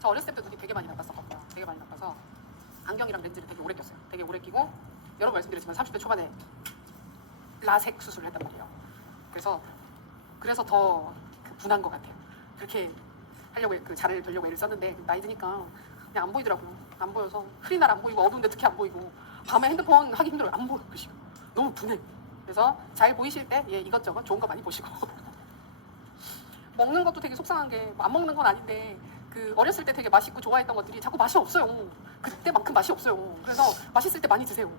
저 어렸을 때부터 눈이 되게 많이 나빴었거든요. 되게 많이 나빠서 안경이랑 렌즈를 되게 오래 꼈어요. 되게 오래 끼고 여러 번 말씀드렸지만 30대 초반에 라섹 수술을 했단 말이에요. 그래서 더 분한 것 같아요. 그렇게 하려고 자를 들려고 애를 썼는데 나이 드니까 그냥 안 보이더라고요. 안 보여서 흐린 날 안 보이고 어두운데 특히 안 보이고 밤에 핸드폰 하기 힘들어요. 안 보여 글씨가 너무 분해. 그래서 잘 보이실 때 이것저것 좋은 거 많이 보시고 먹는 것도 되게 속상한 게 안 먹는 건 아닌데 어렸을 때 되게 맛있고 좋아했던 것들이 자꾸 맛이 없어요. 그때만큼 맛이 없어요. 그래서 맛있을 때 많이 드세요.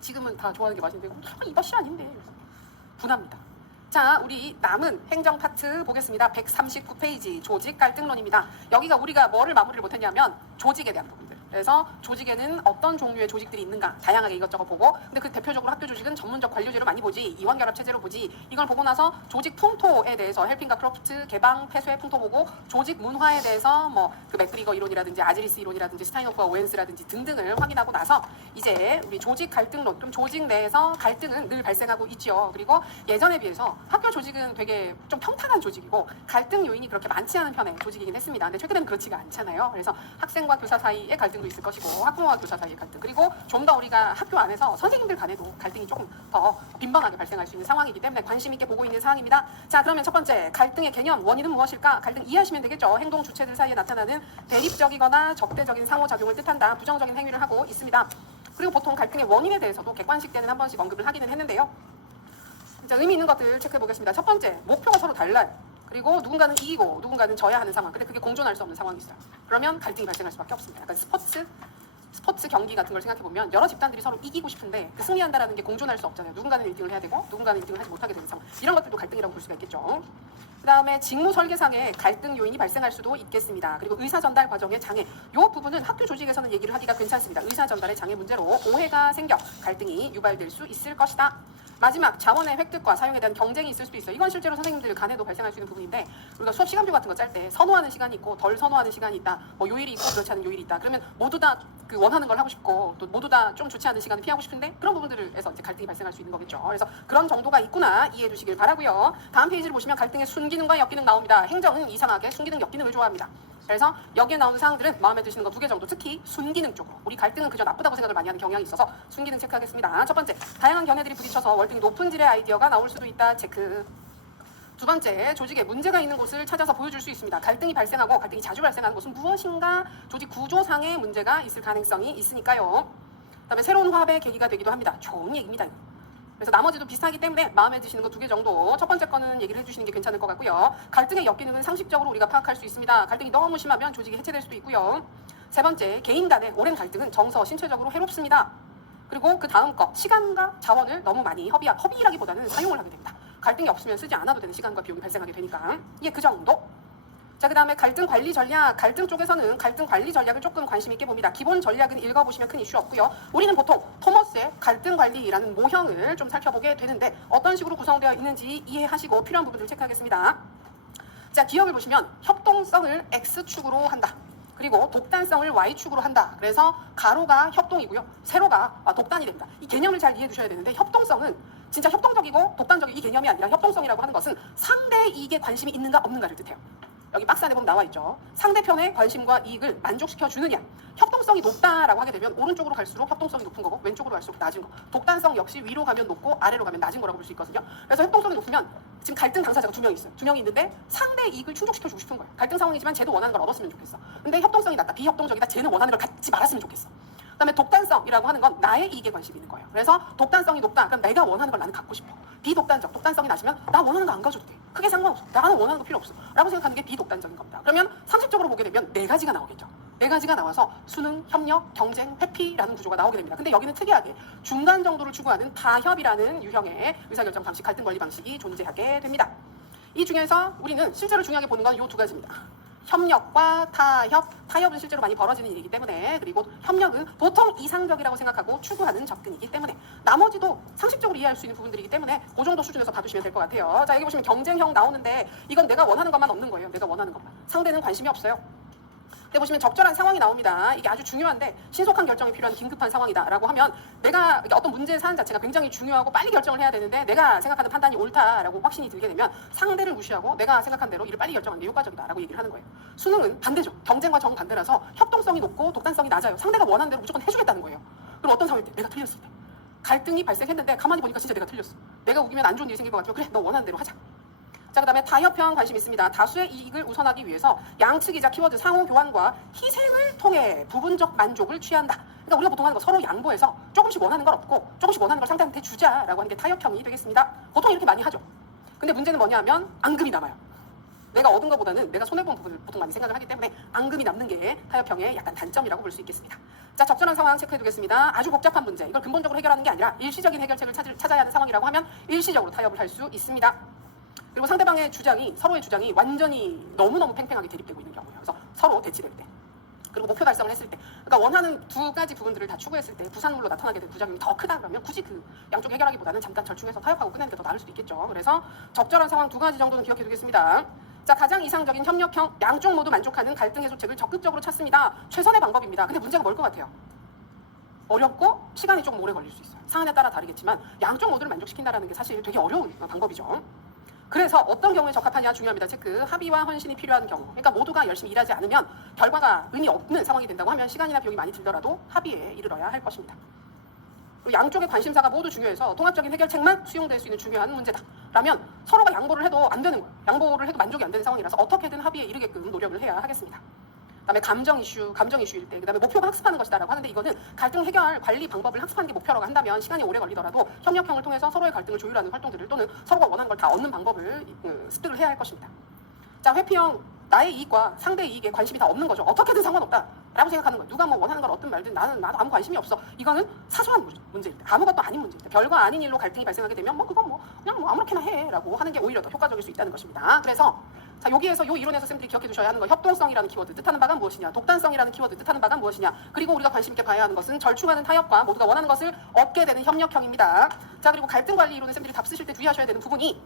지금은 다 좋아하는 게 맛인데 이 맛이 아닌데 분합니다. 자, 우리 남은 행정 파트 보겠습니다. 139페이지 조직 갈등론입니다. 여기가 우리가 뭐를 마무리를 못했냐면 조직에 대한 부분들. 그래서 조직에는 어떤 종류의 조직들이 있는가 다양하게 이것저것 보고, 근데 그 대표적으로 학교 조직은 전문적 관료제로 많이 보지, 이원결합 체제로 보지. 이걸 보고 나서 조직 풍토에 대해서 헬핑과 크로프트 개방 폐쇄 풍토 보고, 조직 문화에 대해서 맥그리거 이론이라든지 아즈리스 이론이라든지 스타인호프와 오웬스라든지 등등을 확인하고 나서 이제 우리 조직 갈등론, 좀 조직 내에서 갈등은 늘 발생하고 있죠. 그리고 예전에 비해서 학교 조직은 되게 좀 평탄한 조직이고 갈등 요인이 그렇게 많지 않은 편의 조직이긴 했습니다. 근데 최근에는 그렇지가 않잖아요. 그래서 학생과 교사 사이의 갈등도 있을 것이고 학부모와 교사 사이의 갈등, 그리고 좀 더 우리가 학교 안에서 선생님들 간에도 갈등이 조금 더 빈번하게 발생할 수 있는 상황이기 때문에 관심 있게 보고 있는 사항입니다. 자, 그러면 첫 번째, 갈등의 개념, 원인은 무엇일까? 갈등 이해하시면 되겠죠. 행동 주체들 사이에 나타나는 대립적이거나 적대적인 상호작용을 뜻한다. 부정적인 행위를 하고 있습니다. 그리고 보통 갈등의 원인에 대해서도 객관식 때는 한 번씩 언급을 하기는 했는데요. 자, 의미 있는 것들 체크해 보겠습니다. 첫 번째, 목표가 서로 달라요. 그리고 누군가는 이기고 누군가는 져야 하는 상황. 근데 그게 공존할 수 없는 상황이 있어요. 그러면 갈등이 발생할 수밖에 없습니다. 약간 스포츠 경기 같은 걸 생각해 보면 여러 집단들이 서로 이기고 싶은데 승리한다라는 게 공존할 수 없잖아요. 누군가는 1등을 해야 되고 누군가는 1등을 하지 못하게 되는 상황. 이런 것들도 갈등이라고 볼 수가 있겠죠. 그 다음에 직무 설계상의 갈등 요인이 발생할 수도 있겠습니다. 그리고 의사 전달 과정의 장애, 이 부분은 학교 조직에서는 얘기를 하기가 괜찮습니다. 의사 전달의 장애 문제로 오해가 생겨 갈등이 유발될 수 있을 것이다. 마지막, 자원의 획득과 사용에 대한 경쟁이 있을 수도 있어요. 이건 실제로 선생님들 간에도 발생할 수 있는 부분인데, 우리가 수업 시간표 같은 거 짤 때 선호하는 시간이 있고 덜 선호하는 시간이 있다, 요일이 있고 그렇지 않은 요일이 있다. 그러면 모두 다 원하는 걸 하고 싶고 또 모두 다 좀 좋지 않은 시간을 피하고 싶은데, 그런 부분들에서 이제 갈등이 발생할 수 있는 거겠죠. 그래서 그런 정도가 있구나 이해해 주시길 바라고요. 다음 페이지를 보시면 갈등의 순기능과 역기능 나옵니다. 행정은 이상하게 순기능, 역기능을 좋아합니다. 그래서 여기에 나오는 사항들은 마음에 드시는 거 2개 정도, 특히 순기능 쪽으로. 우리 갈등은 그저 나쁘다고 생각을 많이 하는 경향이 있어서 순기능 체크하겠습니다. 첫 번째, 다양한 견해들이 부딪혀서 월등히 높은 질의 아이디어가 나올 수도 있다. 체크. 두 번째, 조직에 문제가 있는 곳을 찾아서 보여줄 수 있습니다. 갈등이 발생하고 갈등이 자주 발생하는 곳은 무엇인가? 조직 구조상의 문제가 있을 가능성이 있으니까요. 그다음에 새로운 화합의 계기가 되기도 합니다. 좋은 얘기입니다. 그래서 나머지도 비슷하기 때문에 마음에 드시는 거 2개 정도, 첫 번째 거는 얘기를 해주시는 게 괜찮을 것 같고요. 갈등의 역기능은 상식적으로 우리가 파악할 수 있습니다. 갈등이 너무 심하면 조직이 해체될 수도 있고요. 세 번째, 개인 간의 오랜 갈등은 정서, 신체적으로 해롭습니다. 그리고 그 다음 거, 시간과 자원을 너무 많이 허비라기보다는 사용을 하게 됩니다. 갈등이 없으면 쓰지 않아도 되는 시간과 비용이 발생하게 되니까. 그 정도. 자, 그 다음에 갈등 관리 전략. 갈등 쪽에서는 갈등 관리 전략을 조금 관심 있게 봅니다. 기본 전략은 읽어보시면 큰 이슈 없고요. 우리는 보통 토머스의 갈등 관리라는 모형을 좀 살펴보게 되는데, 어떤 식으로 구성되어 있는지 이해하시고 필요한 부분들을 체크하겠습니다. 자, 기억을 보시면 협동성을 X축으로 한다. 그리고 독단성을 Y축으로 한다. 그래서 가로가 협동이고요. 세로가 독단이 됩니다. 이 개념을 잘 이해해 두셔야 되는데, 협동성은 진짜 협동적이고 독단적인 이 개념이 아니라, 협동성이라고 하는 것은 상대 이익에 관심이 있는가 없는가를 뜻해요. 여기 박스 안에 보면 나와 있죠. 상대편의 관심과 이익을 만족시켜 주느냐. 협동성이 높다라고 하게 되면 오른쪽으로 갈수록 협동성이 높은 거고, 왼쪽으로 갈수록 낮은 거. 독단성 역시 위로 가면 높고 아래로 가면 낮은 거라고 볼 수 있거든요. 그래서 협동성이 높으면 지금 갈등 당사자가 2명이 있어요. 2명이 있는데 상대의 이익을 충족시켜 주고 싶은 거예요. 갈등 상황이지만 쟤도 원하는 걸 얻었으면 좋겠어. 근데 협동성이 낮다, 비협동적이다, 쟤는 원하는 걸 갖지 말았으면 좋겠어. 그다음에 독단성이라고 하는 건 나의 이익에 관심이 있는 거예요. 그래서 독단성이 높다, 그럼 내가 원하는 걸 나는 갖고 싶어. 독단성이 낮으면 나 원하는 거 안 가져도 돼. 크게 상관없어. 나는 원하는 거 필요 없어. 라고 생각하는 게 비독단적인 겁니다. 그러면 상식적으로 보게 되면 4가지가 나오겠죠. 4가지가 나와서 수능, 협력, 경쟁, 회피라는 구조가 나오게 됩니다. 근데 여기는 특이하게 중간 정도를 추구하는 타협이라는 유형의 의사결정 방식, 갈등 관리 방식이 존재하게 됩니다. 이 중에서 우리는 실제로 중요하게 보는 건 이 2가지입니다. 협력과 타협은 실제로 많이 벌어지는 일이기 때문에, 그리고 협력은 보통 이상적이라고 생각하고 추구하는 접근이기 때문에, 나머지도 상식적으로 이해할 수 있는 부분들이기 때문에 그 정도 수준에서 봐주시면 될 것 같아요. 자, 여기 보시면 경쟁형 나오는데 이건 내가 원하는 것만 없는 거예요. 내가 원하는 것만. 상대는 관심이 없어요. 근데 보시면 적절한 상황이 나옵니다. 이게 아주 중요한데 신속한 결정이 필요한 긴급한 상황이다라고 하면 내가 어떤 문제 사안 자체가 굉장히 중요하고 빨리 결정을 해야 되는데 내가 생각하는 판단이 옳다라고 확신이 들게 되면 상대를 무시하고 내가 생각한 대로 일을 빨리 결정하는 게 효과적이다라고 얘기를 하는 거예요. 수능은 반대죠. 경쟁과 정반대라서 협동성이 높고 독단성이 낮아요. 상대가 원하는 대로 무조건 해주겠다는 거예요. 그럼 어떤 상황일 때? 내가 틀렸을 때. 갈등이 발생했는데 가만히 보니까 진짜 내가 틀렸어. 내가 우기면 안 좋은 일이 생길 것 같지만 그래 너 원하는 대로 하자. 자, 그 다음에 타협형 관심 있습니다. 다수의 이익을 우선하기 위해서 양측이자 키워드 상호 교환과 희생을 통해 부분적 만족을 취한다. 그러니까 우리가 보통 하는 거 서로 양보해서 조금씩 원하는 걸 얻고 조금씩 원하는 걸 상대한테 주자라고 하는 게 타협형이 되겠습니다. 보통 이렇게 많이 하죠. 근데 문제는 뭐냐면 앙금이 남아요. 내가 얻은 것보다는 내가 손해본 부분을 보통 많이 생각을 하기 때문에 앙금이 남는 게 타협형의 약간 단점이라고 볼 수 있겠습니다. 자, 적절한 상황 체크해두겠습니다. 아주 복잡한 문제, 이걸 근본적으로 해결하는 게 아니라 일시적인 해결책을 찾아야 하는 상황이라고 하면 일시적으로 타협을 할 수 있습니다. 그리고 상대방의 주장이 서로의 주장이 완전히 너무너무 팽팽하게 대립되고 있는 경우예요. 그래서 서로 대치될 때. 그리고 목표 달성을 했을 때, 그러니까 원하는 두 가지 부분들을 다 추구했을 때 부산물로 나타나게 된 부작용이 더 크다 그러면 굳이 그 양쪽 해결하기보다는 잠깐 절충해서 타협하고 끝내는 게 더 나을 수도 있겠죠. 그래서 적절한 상황 두 가지 정도는 기억해 두겠습니다. 자, 가장 이상적인 협력형, 양쪽 모두 만족하는 갈등 해소책을 적극적으로 찾습니다. 최선의 방법입니다. 근데 문제가 뭘 것 같아요? 어렵고 시간이 조금 오래 걸릴 수 있어요. 사안에 따라 다르겠지만 양쪽 모두를 만족시킨다는 게 사실 되게 어려운 방법이죠. 그래서 어떤 경우에 적합하냐 중요합니다. 체크. 합의와 헌신이 필요한 경우. 그러니까 모두가 열심히 일하지 않으면 결과가 의미 없는 상황이 된다고 하면 시간이나 비용이 많이 들더라도 합의에 이르러야 할 것입니다. 그리고 양쪽의 관심사가 모두 중요해서 통합적인 해결책만 수용될 수 있는 중요한 문제다. 라면 서로가 양보를 해도 안 되는 거예요. 양보를 해도 만족이 안 되는 상황이라서 어떻게든 합의에 이르게끔 노력을 해야 하겠습니다. 그다음에 감정 이슈일 때, 그다음에 목표가 학습하는 것이다라고 하는데 이거는 갈등 해결 관리 방법을 학습하는 게 목표라고 한다면 시간이 오래 걸리더라도 협력형을 통해서 서로의 갈등을 조율하는 활동들을 또는 서로가 원하는 걸 다 얻는 방법을 습득을 해야 할 것입니다. 자, 회피형, 나의 이익과 상대의 이익에 관심이 다 없는 거죠. 어떻게든 상관없다라고 생각하는 거예요. 누가 뭐 원하는 걸 얻든 말든 나도 아무 관심이 없어. 이거는 사소한 문제일 때, 아무것도 아닌 문제일 때, 별거 아닌 일로 갈등이 발생하게 되면 그건 그냥 아무렇게나 해라고 하는 게 오히려 더 효과적일 수 있다는 것입니다. 그래서 자, 여기에서 요 이론에서 쌤들이 기억해 두셔야 하는 거, 협동성이라는 키워드 뜻하는 바가 무엇이냐, 독단성이라는 키워드 뜻하는 바가 무엇이냐, 그리고 우리가 관심 있게 봐야 하는 것은 절충하는 타협과 모두가 원하는 것을 얻게 되는 협력형입니다. 자, 그리고 갈등 관리 이론에 쌤들이 답 쓰실 때 주의하셔야 되는 부분이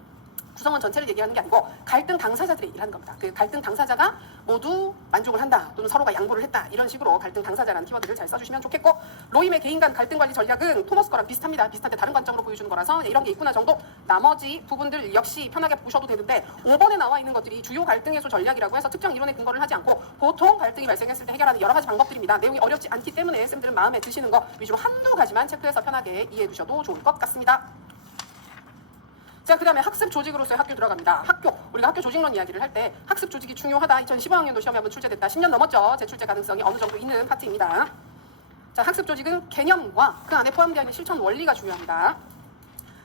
구성원 전체를 얘기하는 게 아니고 갈등 당사자들의 얘기를 하는 겁니다. 그 갈등 당사자가 모두 만족을 한다 또는 서로가 양보를 했다 이런 식으로 갈등 당사자라는 키워드를 잘 써주시면 좋겠고, 로임의 개인 간 갈등 관리 전략은 토머스 거랑 비슷합니다. 비슷한데 다른 관점으로 보여주는 거라서 이런 게 있구나 정도. 나머지 부분들 역시 편하게 보셔도 되는데 5번에 나와 있는 것들이 주요 갈등 해소 전략이라고 해서 특정 이론에 근거를 하지 않고 보통 갈등이 발생했을 때 해결하는 여러 가지 방법들입니다. 내용이 어렵지 않기 때문에 쌤들은 마음에 드시는 거 위주로 한두 가지만 체크해서 편하게 이해해 두셔도 좋을 것 같습니다. 자, 그 다음에 학습 조직으로서의 학교 들어갑니다. 우리가 학교 조직론 이야기를 할 때 학습 조직이 중요하다. 2015학년도 시험에 한번 출제됐다. 10년 넘었죠. 재출제 가능성이 어느 정도 있는 파트입니다. 자, 학습 조직은 개념과 그 안에 포함되어 있는 실천 원리가 중요합니다.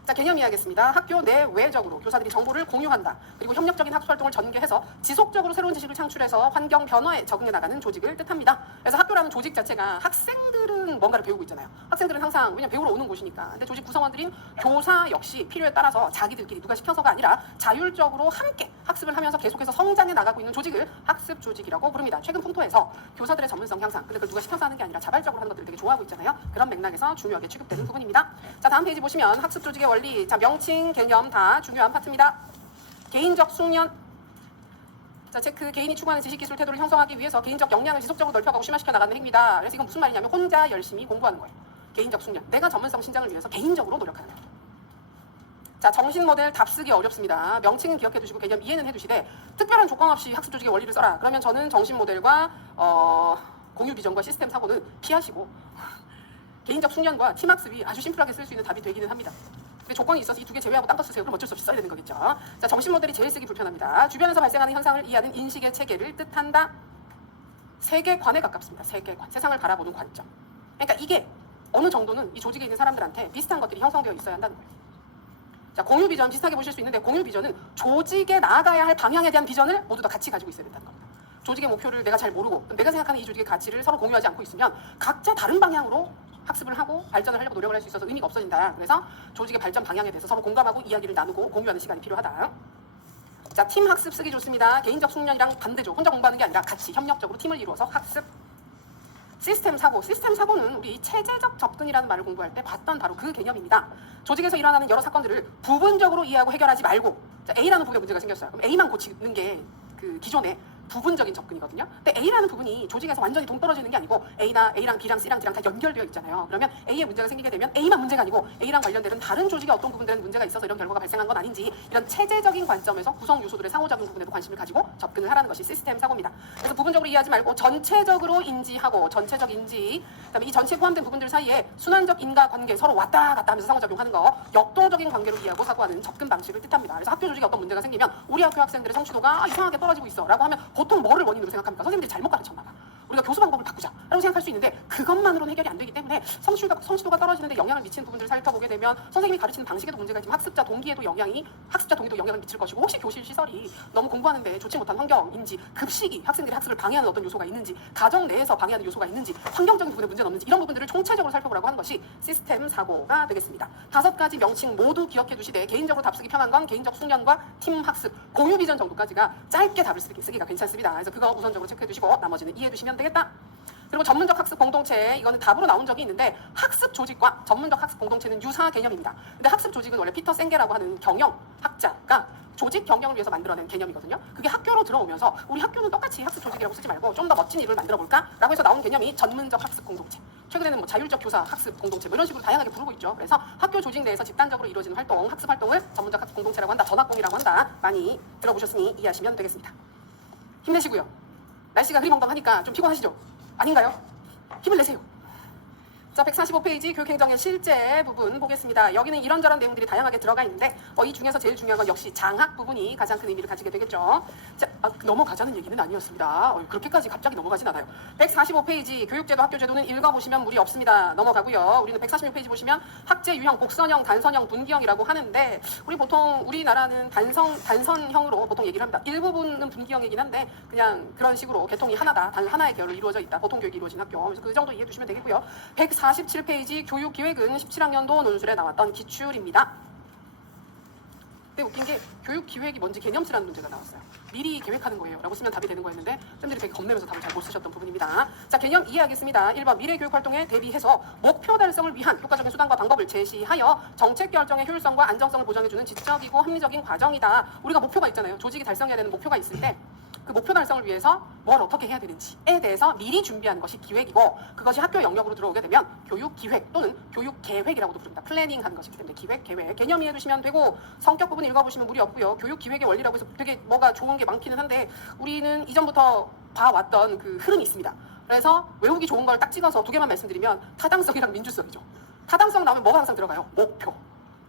자, 개념 이야기하겠습니다. 학교 내외적으로 교사들이 정보를 공유한다. 그리고 협력적인 학습 활동을 전개해서 지속적으로 새로운 지식을 창출해서 환경 변화에 적응해 나가는 조직을 뜻합니다. 그래서 학교라는 조직 자체가 학생들은 뭔가를 배우고 있잖아요. 학생들은 항상 왜냐면 배우러 오는 곳이니까. 근데 조직 구성원들인 교사 역시 필요에 따라서 자기들끼리 누가 시켜서가 아니라 자율적으로 함께 학습을 하면서 계속해서 성장해 나가고 있는 조직을 학습 조직이라고 부릅니다. 최근 풍토에서 교사들의 전문성 향상, 근데 그걸 누가 시켜서 하는 게 아니라 자발적으로 하는 것들을 되게 좋아하고 있잖아요. 그런 맥락에서 중요하게 취급되는 부분입니다. 자, 다음 페이지 보시면 학습 조직의 원리. 자, 명칭, 개념 다 중요한 파트입니다. 개인적 숙련. 자, 체크. 개인이 추구하는 지식, 기술, 태도를 형성하기 위해서 개인적 역량을 지속적으로 넓혀가고 심화시켜 나가는 행위다. 그래서 이건 무슨 말이냐면 혼자 열심히 공부하는 거예요. 개인적 숙련. 내가 전문성 신장을 위해서 개인적으로 노력하는 거예요. 자, 정신 모델 답쓰기 어렵습니다. 명칭은 기억해 두시고 개념 이해는 해두시되 특별한 조건 없이 학습 조직의 원리를 써라. 그러면 저는 정신 모델과 공유 비전과 시스템 사고는 피하시고 개인적 숙련과 팀 학습이 아주 심플하게 쓸 수 있는 답이 되기는 합니다. 근데 조건이 있어서 이 두 개 제외하고 딴 거 쓰세요. 그럼 어쩔 수 없이 써야 되는 거겠죠. 자, 정신 모델이 제일 쓰기 불편합니다. 주변에서 발생하는 현상을 이해하는 인식의 체계를 뜻한다. 세계관에 가깝습니다. 세계관. 세상을 바라보는 관점. 그러니까 이게 어느 정도는 이 조직에 있는 사람들한테 비슷한 것들이 형성되어 있어야 한다는 거예요. 자, 공유 비전 비슷하게 보실 수 있는데 공유 비전은 조직에 나아가야 할 방향에 대한 비전을 모두 다 같이 가지고 있어야 된다는 겁니다. 조직의 목표를 내가 잘 모르고 내가 생각하는 이 조직의 가치를 서로 공유하지 않고 있으면 각자 다른 방향으로 학습을 하고 발전을 하려고 노력을 할 수 있어서 의미가 없어진다. 그래서 조직의 발전 방향에 대해서 서로 공감하고 이야기를 나누고 공유하는 시간이 필요하다. 자, 팀 학습 쓰기 좋습니다. 개인적 숙련이랑 반대죠. 혼자 공부하는 게 아니라 같이 협력적으로 팀을 이루어서 학습. 시스템 사고. 시스템 사고는 우리 체제적 접근이라는 말을 공부할 때 봤던 바로 그 개념입니다. 조직에서 일어나는 여러 사건들을 부분적으로 이해하고 해결하지 말고, 자, A라는 부분에 문제가 생겼어요. 그럼 A만 고치는 게 그 기존에 부분적인 접근이거든요. 근데 A라는 부분이 조직에서 완전히 동떨어지는 게 아니고 A랑 B랑 C랑 D랑 다 연결되어 있잖아요. 그러면 A에 문제가 생기게 되면 A만 문제가 아니고 A랑 관련되는 다른 조직의 어떤 부분들은 문제가 있어서 이런 결과가 발생한 건 아닌지 이런 체제적인 관점에서 구성 요소들의 상호작용 부분에도 관심을 가지고 접근을 하라는 것이 시스템 사고입니다. 그래서 부분적으로 이해하지 말고 전체적으로 인지하고 전체적 인지, 그다음에 이 전체에 포함된 부분들 사이에 순환적 인과관계 서로 왔다 갔다 하면서 상호작용하는 거 역동적인 관계로 이해하고 사고하는 접근 방식을 뜻합니다. 그래서 학교 조직에 어떤 문제가 생기면 우리 학교 학생들의 성취도가 이상하게 떨어지고 있어 라고 하면 보통 뭐를 원인으로 생각합니까? 선생님들이 잘못 가르쳤나 봐. 우리가 교수 방법을 바꾸자 라고 생각할 수 있는데 그것만으로는 해결이 안 되기 때문에 성취도가 떨어지는데 영향을 미치는 부분들을 살펴보게 되면 선생님이 가르치는 방식에도 문제가 있지만 학습자 동기에도 영향을 미칠 것이고 혹시 교실 시설이 너무 공부하는데 좋지 못한 환경인지 급식이 학생들의 학습을 방해하는 어떤 요소가 있는지 가정 내에서 방해하는 요소가 있는지 환경적인 부분에 문제는 없는지 이런 부분들을 총체적으로 살펴보라고 하는 것이 시스템 사고가 되겠습니다. 5가지 명칭 모두 기억해 두시되 개인적으로 답쓰기 편한 건 개인적 숙련과 팀 학습, 공유 비전 정도까지가 짧게 답을 쓰기가 괜찮습니다. 그래서 그거 우선적으로 체크해 두시고 나머지는 이해해 두시면 되겠다. 그리고 전문적 학습 공동체, 이거는 답으로 나온 적이 있는데 학습 조직과 전문적 학습 공동체는 유사 개념입니다. 근데 학습 조직은 원래 피터 생게라고 하는 경영학자가 조직 경영을 위해서 만들어낸 개념이거든요. 그게 학교로 들어오면서 우리 학교는 똑같이 학습 조직이라고 쓰지 말고 좀 더 멋진 일을 만들어 볼까? 라고 해서 나온 개념이 전문적 학습 공동체. 최근에는 뭐 자율적 교사 학습 공동체 뭐 이런 식으로 다양하게 부르고 있죠. 그래서 학교 조직 내에서 집단적으로 이루어지는 활동, 학습 활동을 전문적 학습 공동체라고 한다, 전학공이라고 한다. 많이 들어보셨으니 이해하시면 되겠습니다. 힘내시고요. 날씨가 흐리멍덩하니까 좀 피곤하시죠? 아닌가요? 힘을 내세요. 자, 145페이지 교육행정의 실제 부분 보겠습니다. 여기는 이런저런 내용들이 다양하게 들어가 있는데 이 중에서 제일 중요한 건 역시 장학 부분이 가장 큰 의미를 가지게 되겠죠. 자, 넘어가자는 얘기는 아니었습니다. 그렇게까지 갑자기 넘어가진 않아요. 145페이지 교육제도 학교제도는 읽어보시면 무리 없습니다. 넘어가고요. 우리는 146페이지 보시면 학제 유형, 곡선형, 단선형, 분기형이라고 하는데 우리나라는 단선형으로 보통 얘기를 합니다. 일부분은 분기형이긴 한데 그냥 그런 식으로 계통이 하나다. 단 하나의 계열로 이루어져 있다. 보통 교육이 이루어진 학교. 그래서 그 정도 이해해 두시면 되겠고요. 147페이지 교육기획은 17학년도 논술에 나왔던 기출입니다. 근데 웃긴 게 교육기획이 뭔지 개념쓰라는 문제가 나왔어요. 미리 계획하는 거예요 라고 쓰면 답이 되는 거였는데 쌤들이 되게 겁내면서 답을 잘 못 쓰셨던 부분입니다. 자, 개념 이해하겠습니다. 1번 미래교육활동에 대비해서 목표 달성을 위한 효과적인 수단과 방법을 제시하여 정책 결정의 효율성과 안정성을 보장해주는 지적이고 합리적인 과정이다. 우리가 목표가 있잖아요. 조직이 달성해야 되는 목표가 있을 때 그 목표 달성을 위해서 뭘 어떻게 해야 되는지에 대해서 미리 준비하는 것이 기획이고 그것이 학교 영역으로 들어오게 되면 교육기획 또는 교육계획이라고도 부릅니다. 플래닝하는 것이기 때문에 기획, 계획, 개념 이해해 두시면 되고 성격 부분 읽어보시면 무리 없고요. 교육기획의 원리라고 해서 되게 뭐가 좋은 게 많기는 한데 우리는 이전부터 봐왔던 그 흐름이 있습니다. 그래서 외우기 좋은 걸 딱 찍어서 2개만 말씀드리면 타당성이랑 민주성이죠. 타당성 나오면 뭐가 항상 들어가요? 목표.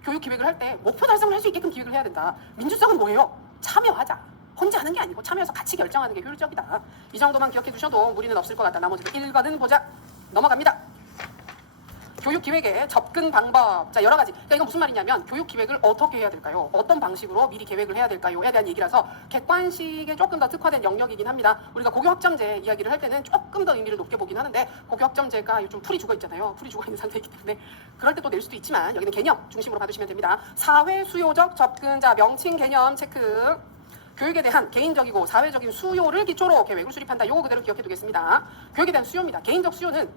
교육기획을 할 때 목표 달성을 할 수 있게끔 기획을 해야 된다. 민주성은 뭐예요? 참여하자. 혼자 하는 게 아니고 참여해서 같이 결정하는 게 효율적이다. 이 정도만 기억해 두셔도 무리는 없을 것 같다. 나머지 1번은 보자. 넘어갑니다. 교육기획의 접근 방법. 자, 여러 가지. 그러니까 이건 무슨 말이냐면 교육기획을 어떻게 해야 될까요? 어떤 방식으로 미리 계획을 해야 될까요?에 대한 얘기라서 객관식에 조금 더 특화된 영역이긴 합니다. 우리가 고교학점제 이야기를 할 때는 조금 더 의미를 높게 보긴 하는데 고교학점제가 요즘 풀이 죽어 있잖아요. 풀이 죽어 있는 상태이기 때문에 그럴 때 또 낼 수도 있지만 여기는 개념 중심으로 받으시면 됩니다. 사회 수요적 접근자 명칭 개념 체크. 교육에 대한 개인적이고 사회적인 수요를 기초로 계획을 수립한다. 요거 그대로 기억해 두겠습니다. 교육에 대한 수요입니다. 개인적 수요는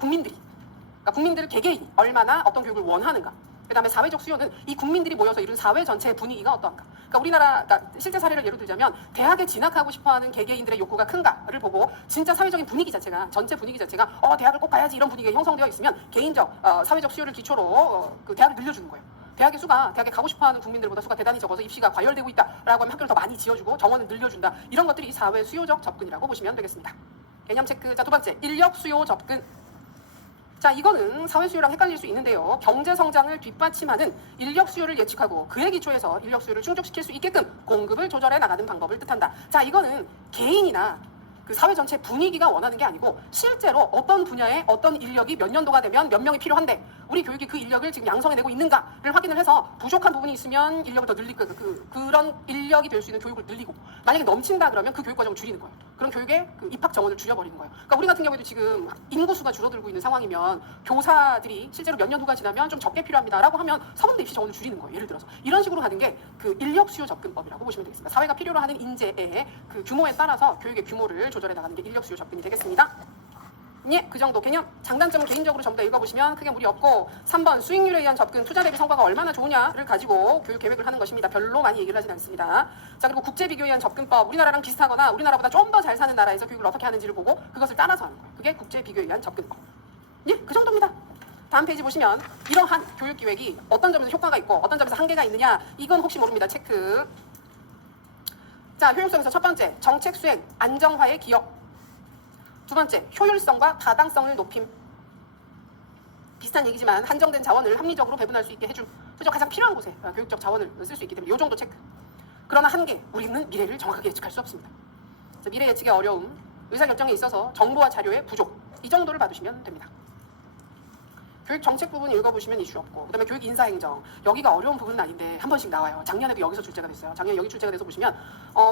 국민들이, 그러니까 국민들 개개인이 얼마나 어떤 교육을 원하는가. 그 다음에 사회적 수요는 이 국민들이 모여서 이룬 사회 전체의 분위기가 어떠한가. 그러니까 그러니까 실제 사례를 예로 들자면 대학에 진학하고 싶어하는 개개인들의 욕구가 큰가를 보고 진짜 사회적인 분위기 자체가 전체 분위기 자체가 대학을 꼭 가야지 이런 분위기가 형성되어 있으면 개인적 사회적 수요를 기초로 그 대학을 늘려주는 거예요. 대학에 가고 싶어하는 국민들보다 수가 대단히 적어서 입시가 과열되고 있다라고 하면 학교를 더 많이 지어주고 정원을 늘려준다. 이런 것들이 사회 수요적 접근이라고 보시면 되겠습니다. 개념 체크. 자, 2번째 인력 수요 접근. 자, 이거는 사회 수요랑 헷갈릴 수 있는데요. 경제 성장을 뒷받침하는 인력 수요를 예측하고 그에 기초해서 인력 수요를 충족시킬 수 있게끔 공급을 조절해 나가는 방법을 뜻한다. 자, 이거는 개인이나 그 사회 전체 분위기가 원하는 게 아니고 실제로 어떤 분야에 어떤 인력이 몇 년도가 되면 몇 명이 필요한데 우리 교육이 그 인력을 지금 양성해내고 있는가를 확인을 해서 부족한 부분이 있으면 인력을 더 늘리고 그런 인력이 될 수 있는 교육을 늘리고 만약에 넘친다 그러면 그 교육 과정을 줄이는 거예요. 그럼 교육의 그 입학 정원을 줄여버리는 거예요. 그러니까 우리 같은 경우에도 지금 인구수가 줄어들고 있는 상황이면 교사들이 실제로 몇 년 후가 지나면 좀 적게 필요합니다라고 하면 서문대 입시 정원을 줄이는 거예요. 예를 들어서 이런 식으로 하는 게 그 인력 수요 접근법이라고 보시면 되겠습니다. 사회가 필요로 하는 인재의 그 규모에 따라서 교육의 규모를 조절해 나가는 게 인력 수요 접근이 되겠습니다. 예, 그 정도 개념. 장단점은 개인적으로 전부 다 읽어보시면 크게 무리 없고 3번 수익률에 의한 접근, 투자 대비 성과가 얼마나 좋으냐를 가지고 교육 계획을 하는 것입니다. 별로 많이 얘기를 하진 않습니다. 자, 그리고 국제 비교에 의한 접근법, 우리나라랑 비슷하거나 우리나라보다 좀 더 잘 사는 나라에서 교육을 어떻게 하는지를 보고 그것을 따라서 하는 거예요. 그게 국제 비교에 의한 접근법. 예, 그 정도입니다. 다음 페이지 보시면 이러한 교육 기획이 어떤 점에서 효과가 있고 어떤 점에서 한계가 있느냐, 이건 혹시 모릅니다. 체크. 자, 효용성에서 첫 번째, 정책 수행 안정화의 기여. 두 번째, 효율성과 타당성을 높임. 비슷한 얘기지만 한정된 자원을 합리적으로 배분할 수 있게 해줌. 그죠? 가장 필요한 곳에 교육적 자원을 쓸 수 있기 때문에 이 정도 체크. 그러나 한계, 우리는 미래를 정확하게 예측할 수 없습니다. 그래서 미래 예측의 어려움, 의사결정에 있어서 정보와 자료의 부족, 이 정도를 봐두시면 됩니다. 교육 정책 부분 읽어보시면 이슈 없고, 그 다음에 교육 인사행정, 여기가 어려운 부분은 아닌데 한 번씩 나와요. 작년에도 여기서 출제가 됐어요. 작년 여기 출제가 돼서 보시면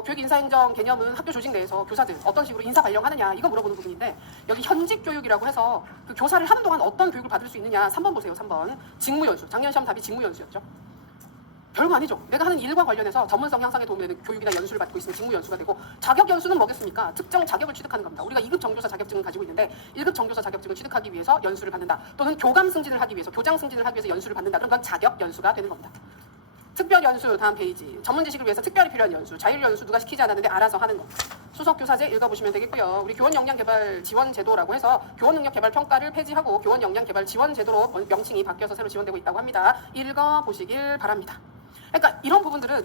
교육 인사행정 개념은 학교 조직 내에서 교사들 어떤 식으로 인사 발령하느냐, 이거 물어보는 부분인데, 여기 현직 교육이라고 해서 그 교사를 하는 동안 어떤 교육을 받을 수 있느냐, 3번 보세요. 3번 직무연수. 작년 시험 답이 직무연수였죠. 별거 아니죠. 내가 하는 일과 관련해서 전문성 향상에 도움되는 교육이나 연수를 받고 있으면 직무연수가 되고, 자격 연수는 뭐겠습니까? 특정 자격을 취득하는 겁니다. 우리가 2급 정교사 자격증을 가지고 있는데 1급 정교사 자격증을 취득하기 위해서 연수를 받는다. 또는 교감 승진을 하기 위해서, 교장 승진을 하기 위해서 연수를 받는다. 그럼 그건 자격 연수가 되는 겁니다. 특별 연수, 다음 페이지. 전문 지식을 위해서 특별히 필요한 연수. 자율 연수 누가 시키지 않았는데 알아서 하는 거. 수석 교사제 읽어보시면 되겠고요. 우리 교원 역량 개발 지원 제도라고 해서 교원 능력 개발 평가를 폐지하고 교원 역량 개발 지원 제도로 명칭이 바뀌어서 새로 지원되고 있다고 합니다. 읽어보시길 바랍니다. 그러니까 이런 부분들은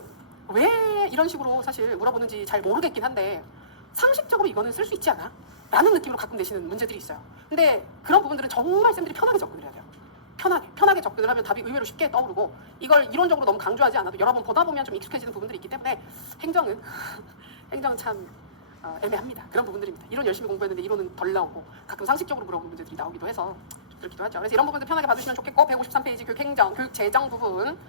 왜 이런 식으로 사실 물어보는지 잘 모르겠긴 한데, 상식적으로 이거는 쓸 수 있지 않아? 라는 느낌으로 가끔 내시는 문제들이 있어요. 근데 그런 부분들은 정말 쌤들이 편하게 접근을 해야 돼요. 편하게 접근을 하면 답이 의외로 쉽게 떠오르고, 이걸 이론적으로 너무 강조하지 않아도 여러 번 보다 보면 좀 익숙해지는 부분들이 있기 때문에 행정은 참 애매합니다. 그런 부분들입니다. 이론 열심히 공부했는데 이론은 덜 나오고 가끔 상식적으로 물어보는 문제들이 나오기도 해서 좀 그렇기도 하죠. 그래서 이런 부분들 편하게 봐주시면 좋겠고, 153페이지 교육행정, 교육재정 부분,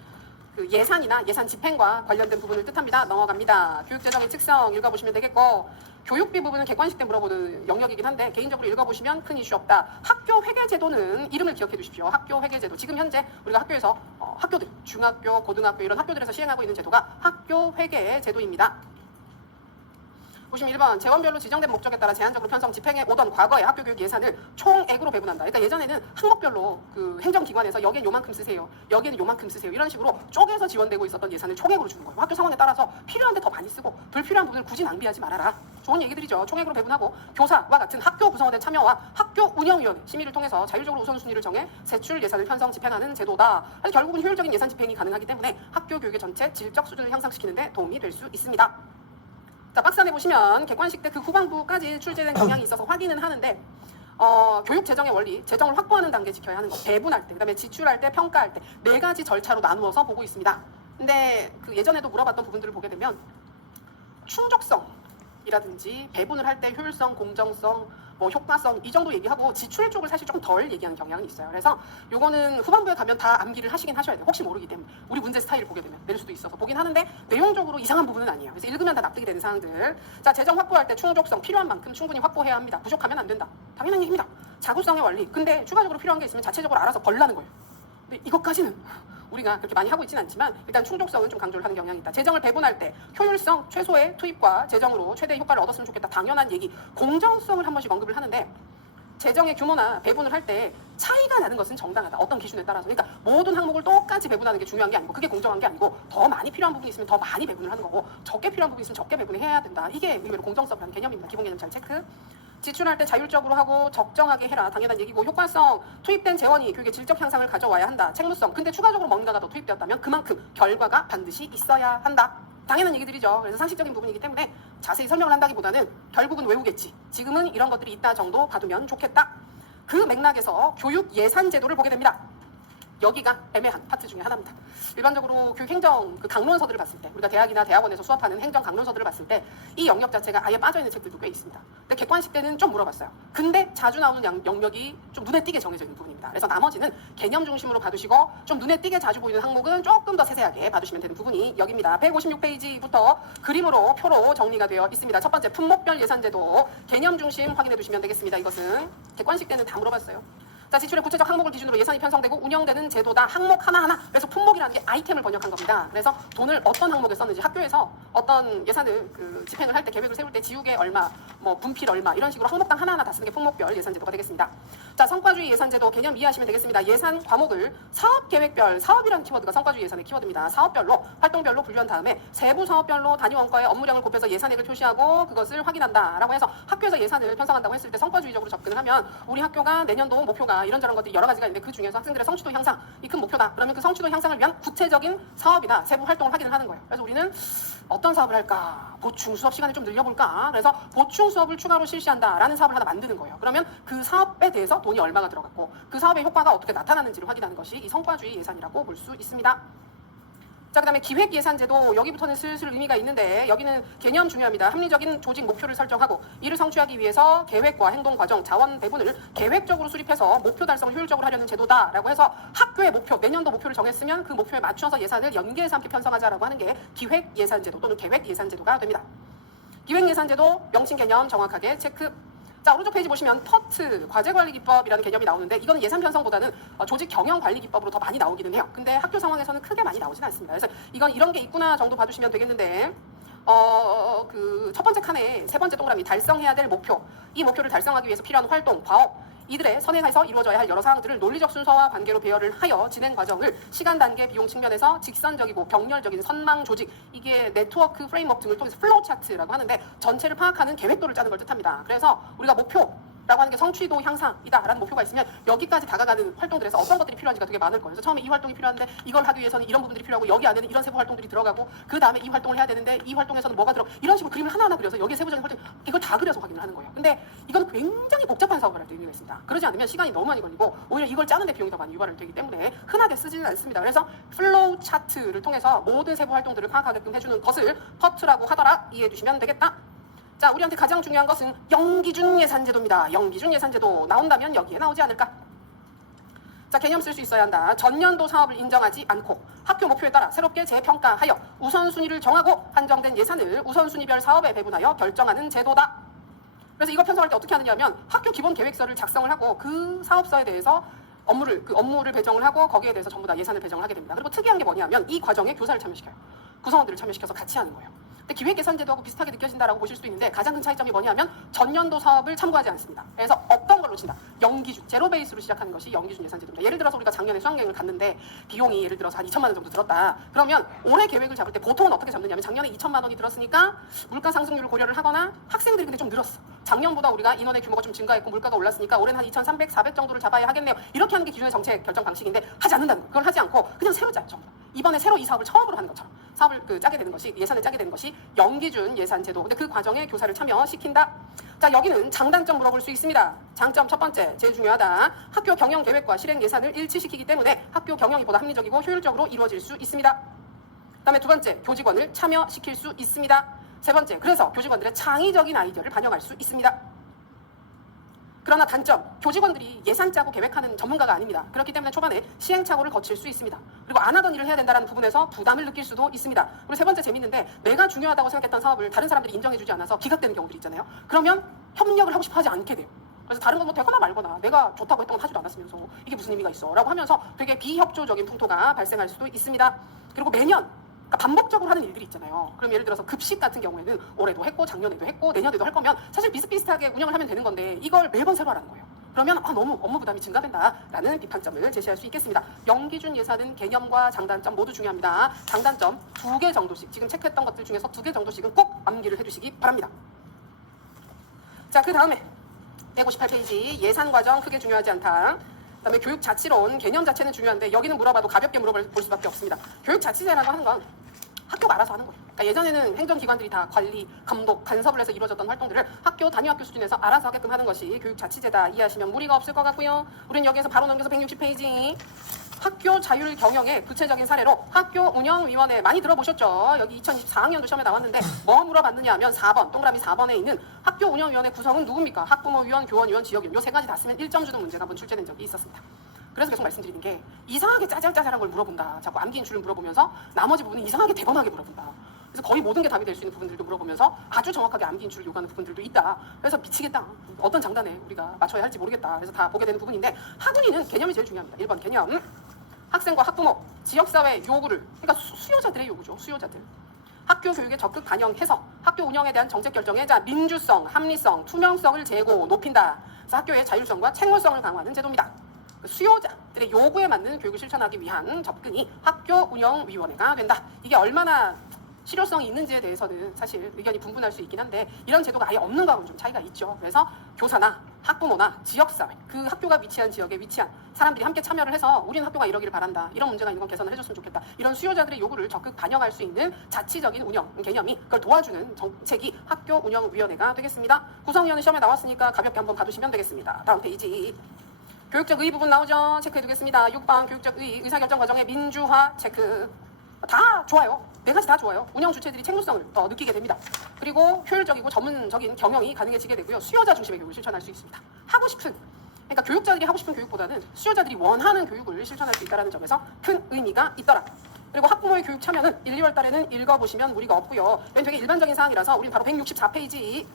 그 예산이나 예산 집행과 관련된 부분을 뜻합니다. 넘어갑니다. 교육재정의 특성 읽어보시면 되겠고, 교육비 부분은 객관식 때 물어보는 영역이긴 한데 개인적으로 읽어보시면 큰 이슈 없다. 학교 회계제도는 이름을 기억해 두십시오. 학교 회계제도. 지금 현재 우리가 학교에서 학교들, 중학교, 고등학교 이런 학교들에서 시행하고 있는 제도가 학교 회계제도입니다. 보시면 1번, 재원별로 지정된 목적에 따라 제한적으로 편성 집행해 오던 과거의 학교 교육 예산을 총액으로 배분한다. 그러니까 예전에는 항목별로 그 행정기관에서 여기엔 요만큼 쓰세요, 여기에는 요만큼 쓰세요, 이런 식으로 쪼개서 지원되고 있었던 예산을 총액으로 주는 거예요. 학교 상황에 따라서 필요한 데 더 많이 쓰고 불필요한 부분을 굳이 낭비하지 말아라. 좋은 얘기들이죠. 총액으로 배분하고 교사와 같은 학교 구성원의 참여와 학교 운영위원회 심의를 통해서 자율적으로 우선순위를 정해 세출 예산을 편성 집행하는 제도다. 그래서 결국은 효율적인 예산 집행이 가능하기 때문에 학교 교육의 전체 질적 수준을 향상시키는 데 도움이 될 수 있습니다. 자, 박스 안에 보시면 객관식 때 그 후반부까지 출제된 경향이 있어서 확인은 하는데, 교육 재정의 원리, 재정을 확보하는 단계 지켜야 하는 거, 배분할 때, 그다음에 지출할 때, 평가할 때 4가지 절차로 나누어서 보고 있습니다. 근데 그 예전에도 물어봤던 부분들을 보게 되면 충족성이라든지 배분을 할 때 효율성, 공정성, 뭐 효과성 이 정도 얘기하고 지출 쪽을 사실 조금 덜 얘기하는 경향이 있어요. 그래서 요거는 후반부에 가면 다 암기를 하시긴 하셔야 돼요. 혹시 모르기 때문에 우리 문제 스타일을 보게 되면 낼 수도 있어서 보긴 하는데 내용적으로 이상한 부분은 아니에요. 그래서 읽으면 다 납득이 되는 사항들. 자, 재정 확보할 때 충족성 필요한 만큼 충분히 확보해야 합니다. 부족하면 안 된다. 당연한 얘기입니다. 자구성의 원리. 근데 추가적으로 필요한 게 있으면 자체적으로 알아서 벌라는 거예요. 근데 이것까지는 우리가 그렇게 많이 하고 있지는 않지만 일단 충족성은 좀 강조를 하는 경향이 있다. 재정을 배분할 때 효율성, 최소의 투입과 재정으로 최대의 효과를 얻었으면 좋겠다. 당연한 얘기. 공정성을 한 번씩 언급을 하는데, 재정의 규모나 배분을 할 때 차이가 나는 것은 정당하다. 어떤 기준에 따라서. 그러니까 모든 항목을 똑같이 배분하는 게 중요한 게 아니고, 그게 공정한 게 아니고, 더 많이 필요한 부분이 있으면 더 많이 배분을 하는 거고, 적게 필요한 부분이 있으면 적게 배분을 해야 된다. 이게 의외로 공정성이라는 개념입니다. 기본 개념 잘 체크. 지출할 때 자율적으로 하고 적정하게 해라. 당연한 얘기고, 효과성, 투입된 재원이 교육의 질적 향상을 가져와야 한다. 책무성, 근데 추가적으로 뭔가가 더 투입되었다면 그만큼 결과가 반드시 있어야 한다. 당연한 얘기들이죠. 그래서 상식적인 부분이기 때문에 자세히 설명을 한다기보다는 결국은 외우겠지. 지금은 이런 것들이 있다 정도 봐두면 좋겠다. 그 맥락에서 교육 예산 제도를 보게 됩니다. 여기가 애매한 파트 중에 하나입니다. 일반적으로 교육 행정 그 강론서들을 봤을 때, 우리가 대학이나 대학원에서 수업하는 행정 강론서들을 봤을 때 이 영역 자체가 아예 빠져있는 책들도 꽤 있습니다. 근데 객관식 때는 좀 물어봤어요. 근데 자주 나오는 영역이 좀 눈에 띄게 정해져 있는 부분입니다. 그래서 나머지는 개념 중심으로 봐두시고, 좀 눈에 띄게 자주 보이는 항목은 조금 더 세세하게 봐두시면 되는 부분이 여기입니다. 156페이지부터 그림으로, 표로 정리가 되어 있습니다. 첫 번째, 품목별 예산제도 개념 중심 확인해 두시면 되겠습니다. 이것은 객관식 때는 다 물어봤어요. 자, 지출의 구체적 항목을 기준으로 예산이 편성되고 운영되는 제도다. 항목 하나하나. 그래서 품목이라는 게 아이템을 번역한 겁니다. 그래서 돈을 어떤 항목에 썼는지 학교에서 어떤 예산을 집행을 할 때 계획을 세울 때 지우개 얼마, 뭐 분필 얼마 이런 식으로 항목당 하나하나 다 쓰는 게 품목별 예산제도가 되겠습니다. 자, 성과주의 예산제도 개념 이해하시면 되겠습니다. 예산 과목을 사업계획별, 사업이라는 키워드가 성과주의 예산의 키워드입니다. 사업별로, 활동별로 분류한 다음에 세부 사업별로 단위 원가의 업무량을 곱해서 예산액을 표시하고 그것을 확인한다라고 해서 학교에서 예산을 편성한다고 했을 때 성과주의적으로 접근을 하면 우리 학교가 내년도 목표가 이런저런 것들이 여러 가지가 있는데 그 중에서 학생들의 성취도 향상, 이 큰 목표다. 그러면 그 성취도 향상을 위한 구체적인 사업이나 세부 활동을 확인을 하는 거예요. 그래서 우리는 어떤 사업을 할까? 보충 수업 시간을 좀 늘려볼까? 그래서 보충 수업을 추가로 실시한다라는 사업을 하나 만드는 거예요. 그러면 그 사업에 대해서 돈이 얼마가 들어갔고 그 사업의 효과가 어떻게 나타나는지를 확인하는 것이 이 성과주의 예산이라고 볼 수 있습니다. 자, 그 다음에 기획예산제도 여기부터는 슬슬 의미가 있는데 여기는 개념 중요합니다. 합리적인 조직 목표를 설정하고 이를 성취하기 위해서 계획과 행동 과정, 자원 배분을 계획적으로 수립해서 목표 달성을 효율적으로 하려는 제도다라고 해서 학교의 목표, 내년도 목표를 정했으면 그 목표에 맞춰서 예산을 연계해서 함께 편성하자라고 하는 게 기획예산제도 또는 계획예산제도가 됩니다. 기획예산제도 명칭 개념 정확하게 체크. 자, 오른쪽 페이지 보시면 퍼트, 과제관리기법이라는 개념이 나오는데 이거는 예산 편성보다는 조직 경영관리기법으로 더 많이 나오기는 해요. 근데 학교 상황에서는 크게 많이 나오진 않습니다. 그래서 이건 이런 게 있구나 정도 봐주시면 되겠는데 그 첫 번째 칸에 세 번째 동그라미 달성해야 될 목표, 이 목표를 달성하기 위해서 필요한 활동, 과업, 이들의 선행해서 이루어져야 할 여러 사항들을 논리적 순서와 관계로 배열을 하여 진행 과정을 시간, 단계, 비용 측면에서 직선적이고 병렬적인 선망 조직, 이게 네트워크 프레임워크 등을 통해서 플로우 차트라고 하는데 전체를 파악하는 계획도를 짜는 걸 뜻합니다. 그래서 우리가 목표라고 하는 게 성취도 향상이다라는 목표가 있으면 여기까지 다가가는 활동들에서 어떤 것들이 필요한지가 되게 많을 거예요. 그래서 처음에 이 활동이 필요한데 이걸 하기 위해서는 이런 부분들이 필요하고 여기 안에는 이런 세부 활동들이 들어가고 그 다음에 이 활동을 해야 되는데 이 활동에서는 뭐가 들어, 이런 식으로 그림을 하나하나 그려서 여기에 세부적인 활동 이걸 다 그려서 확인을 하는 거예요. 근데 이건 굉장히 복잡한 사업을 할 때 의미가 있습니다. 그러지 않으면 시간이 너무 많이 걸리고 오히려 이걸 짜는데 비용이 더 많이 유발이 되기 때문에 흔하게 쓰지는 않습니다. 그래서 플로우 차트를 통해서 모든 세부 활동들을 파악하게끔 해주는 것을 퍼트라고 하더라 이해해 주시면 되겠다. 자, 우리한테 가장 중요한 것은 영기준 예산제도입니다. 영기준 예산제도 나온다면 여기에 나오지 않을까? 자, 개념 쓸 수 있어야 한다. 전년도 사업을 인정하지 않고 학교 목표에 따라 새롭게 재평가하여 우선순위를 정하고 한정된 예산을 우선순위별 사업에 배분하여 결정하는 제도다. 그래서 이거 편성할 때 어떻게 하느냐면 학교 기본 계획서를 작성을 하고 그 사업서에 대해서 업무를 배정을 하고 거기에 대해서 전부 다 예산을 배정을 하게 됩니다. 그리고 특이한 게 뭐냐면 이 과정에 교사를 참여시켜요. 구성원들을 참여시켜서 같이 하는 거예요. 근데 기획예산제도하고 비슷하게 느껴진다라고 보실 수도 있는데 가장 큰 차이점이 뭐냐면 전년도 사업을 참고하지 않습니다. 그래서 없던 걸로 친다. 영기준, 제로 베이스로 시작하는 것이 영기준 예산제도입니다. 예를 들어서 우리가 작년에 수학여행을 갔는데 비용이 예를 들어서 한 2천만 원 정도 들었다. 그러면 올해 계획을 잡을 때 보통은 어떻게 잡느냐면 작년에 2천만 원이 들었으니까 물가 상승률을 고려를 하거나 학생들이 근데 좀 늘었어. 작년보다 우리가 인원의 규모가 좀 증가했고 물가가 올랐으니까 올해는 한 2,300, 400 정도를 잡아야 하겠네요. 이렇게 하는 게 기존의 정책 결정 방식인데 하지 않는다는 거예요. 그걸 하지 않고 그냥 새로 짜요. 전부 다. 이번에 새로 이 사업을 처음으로 하는 것처럼 사업을 짜게 되는 것이, 예산을 짜게 되는 것이 영기준 예산제도. 근데 그 과정에 교사를 참여시킨다. 자, 여기는 장단점 물어볼 수 있습니다. 장점 첫 번째, 제일 중요하다. 학교 경영 계획과 실행 예산을 일치시키기 때문에 학교 경영이 보다 합리적이고 효율적으로 이루어질 수 있습니다. 그다음에 두 번째, 교직원을 참여시킬 수 있습니다. 세 번째, 그래서 교직원들의 창의적인 아이디어를 반영할 수 있습니다. 그러나 단점, 교직원들이 예산 짜고 계획하는 전문가가 아닙니다. 그렇기 때문에 초반에 시행착오를 거칠 수 있습니다. 그리고 안 하던 일을 해야 된다는 부분에서 부담을 느낄 수도 있습니다. 그리고 세 번째 재밌는데 내가 중요하다고 생각했던 사업을 다른 사람들이 인정해주지 않아서 기각되는 경우들이 있잖아요. 그러면 협력을 하고 싶어 하지 않게 돼요. 그래서 다른 건 뭐 되거나 말거나 내가 좋다고 했던 건 하지도 않았으면서 이게 무슨 의미가 있어 라고 하면서 되게 비협조적인 풍토가 발생할 수도 있습니다. 그리고 매년 그러니까 반복적으로 하는 일들이 있잖아요. 그럼 예를 들어서 급식 같은 경우에는 올해도 했고 작년에도 했고 내년에도 할 거면 사실 비슷비슷하게 운영을 하면 되는 건데 이걸 매번 새로 하라는 거예요. 그러면 너무 업무 부담이 증가된다라는 비판점을 제시할 수 있겠습니다. 영기준 예산은 개념과 장단점 모두 중요합니다. 장단점 2개 정도씩, 지금 체크했던 것들 중에서 2개 정도씩은 꼭 암기를 해두시기 바랍니다. 자, 그 다음에 158페이지 예산 과정 크게 중요하지 않다. 그다음에 교육 자치론 개념 자체는 중요한데 여기는 물어봐도 가볍게 물어볼 수밖에 없습니다. 교육 자치제라고 하는 건 학교가 알아서 하는 거예요. 그러니까 예전에는 행정기관들이 다 관리, 감독, 간섭을 해서 이루어졌던 활동들을 단위학교 수준에서 알아서 하게끔 하는 것이 교육 자치제다. 이해하시면 무리가 없을 것 같고요. 우리는 여기에서 바로 넘겨서 160페이지 학교 자율 경영의 구체적인 사례로 학교 운영위원회 많이 들어보셨죠? 여기 2024학년도 시험에 나왔는데 뭐 물어봤느냐 하면 4번, 동그라미 4번에 있는 학교 운영위원회 구성은 누굽니까? 학부모위원, 교원위원, 지역위원. 요 세 가지 다 쓰면 1점 주는 문제가 한번 출제된 적이 있었습니다. 그래서 계속 말씀드리는 게 이상하게 짜잘짜잘한 걸 물어본다. 자꾸 암기인 줄을 물어보면서 나머지 부분은 이상하게 대범하게 물어본다. 그래서 거의 모든 게 답이 될 수 있는 부분들도 물어보면서 아주 정확하게 암기 인출을 요구하는 부분들도 있다. 그래서 미치겠다. 어떤 장단에 우리가 맞춰야 할지 모르겠다. 그래서 다 보게 되는 부분인데 학운위는 개념이 제일 중요합니다. 1번 개념. 학생과 학부모, 지역사회 요구를, 그러니까 수요자들의 요구죠. 수요자들. 학교 교육에 적극 반영해서 학교 운영에 대한 정책 결정에 민주성, 합리성, 투명성을 제고 높인다. 그래서 학교의 자율성과 책무성을 강화하는 제도입니다. 수요자들의 요구에 맞는 교육을 실천하기 위한 접근이 학교운영위원회가 된다. 이게 얼마나 실효성이 있는지에 대해서는 사실 의견이 분분할 수 있긴 한데 이런 제도가 아예 없는 거하고는 좀 차이가 있죠. 그래서 교사나 학부모나 지역사회, 그 학교가 위치한 지역에 위치한 사람들이 함께 참여를 해서 우리는 학교가 이러기를 바란다. 이런 문제가 있는 건 개선을 해줬으면 좋겠다. 이런 수요자들의 요구를 적극 반영할 수 있는 자치적인 운영 개념이 그걸 도와주는 정책이 학교운영위원회가 되겠습니다. 구성위원은 시험에 나왔으니까 가볍게 한번 봐두시면 되겠습니다. 다음 페이지. 교육적 의의 부분 나오죠? 체크해두겠습니다. 6번 교육적 의의, 의사결정 과정의 민주화 체크. 다 좋아요. 네 가지 다 좋아요. 운영 주체들이 책무성을 느끼게 됩니다. 그리고 효율적이고 전문적인 경영이 가능해지게 되고요. 수요자 중심의 교육을 실천할 수 있습니다. 하고 싶은, 그러니까 교육자들이 하고 싶은 교육보다는 수요자들이 원하는 교육을 실천할 수 있다는 점에서 큰 의미가 있더라. 그리고 학부모의 교육 참여는 1, 2월 달에는 읽어보시면 무리가 없고요. 이건 되게 일반적인 사항이라서 우린 바로 164페이지.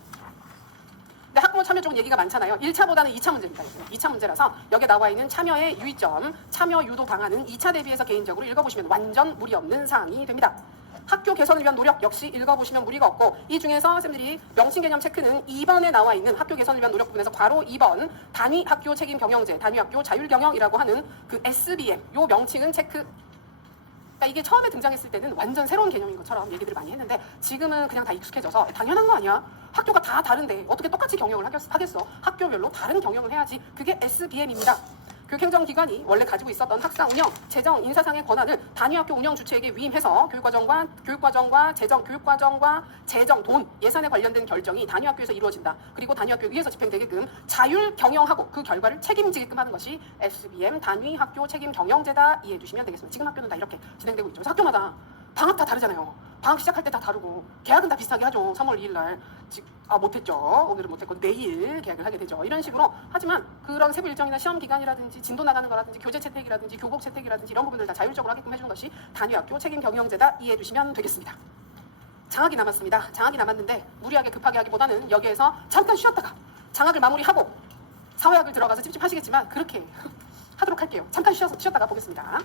근데 학부모 참여 쪽은 얘기가 많잖아요. 1차보다는 2차 문제입니다. 2차 문제라서 여기에 나와 있는 참여의 유의점, 참여 유도 방안은 2차 대비해서 개인적으로 읽어보시면 완전 무리 없는 사항이 됩니다. 학교 개선을 위한 노력 역시 읽어보시면 무리가 없고, 이 중에서 선생님들이 명칭 개념 체크는 2번에 나와 있는 학교 개선을 위한 노력 부분에서 괄호 2번 단위 학교 책임 경영제, 단위 학교 자율 경영이라고 하는 그 SBM 요 명칭은 체크. 그러니까 이게 처음에 등장했을 때는 완전 새로운 개념인 것처럼 얘기들을 많이 했는데 지금은 그냥 다 익숙해져서 당연한 거 아니야? 학교가 다 다른데 어떻게 똑같이 경영을 하겠어? 학교별로 다른 경영을 해야지. 그게 SBM입니다. 교육행정기관이 원래 가지고 있었던 학사 운영, 재정, 인사상의 권한을 단위학교 운영 주체에게 위임해서 교육과정과 재정, 돈, 예산에 관련된 결정이 단위학교에서 이루어진다. 그리고 단위학교에 의해서 집행되게끔 자율 경영하고 그 결과를 책임지게끔 하는 것이 SBM 단위학교 책임 경영제다. 이해해 주시면 되겠습니다. 지금 학교는 다 이렇게 진행되고 있죠. 그래서 학교마다 방학 다 다르잖아요. 방학 시작할 때 다 다르고 계약은 다 비슷하게 하죠. 3월 2일 날 못했죠. 오늘은 못했고 내일 계약을 하게 되죠. 이런 식으로. 하지만 그런 세부 일정이나 시험 기간이라든지 진도 나가는 거라든지 교재 채택이라든지 교복 채택이라든지 이런 부분들 다 자율적으로 하게끔 해주는 것이 단위학교 책임 경영제다. 이해해 주시면 되겠습니다. 장학이 남았습니다. 장학이 남았는데 무리하게 급하게 하기보다는 여기에서 잠깐 쉬었다가 장학을 마무리하고 사회학을 들어가서 찝찝하시겠지만 그렇게 하도록 할게요. 잠깐 쉬었다가 보겠습니다.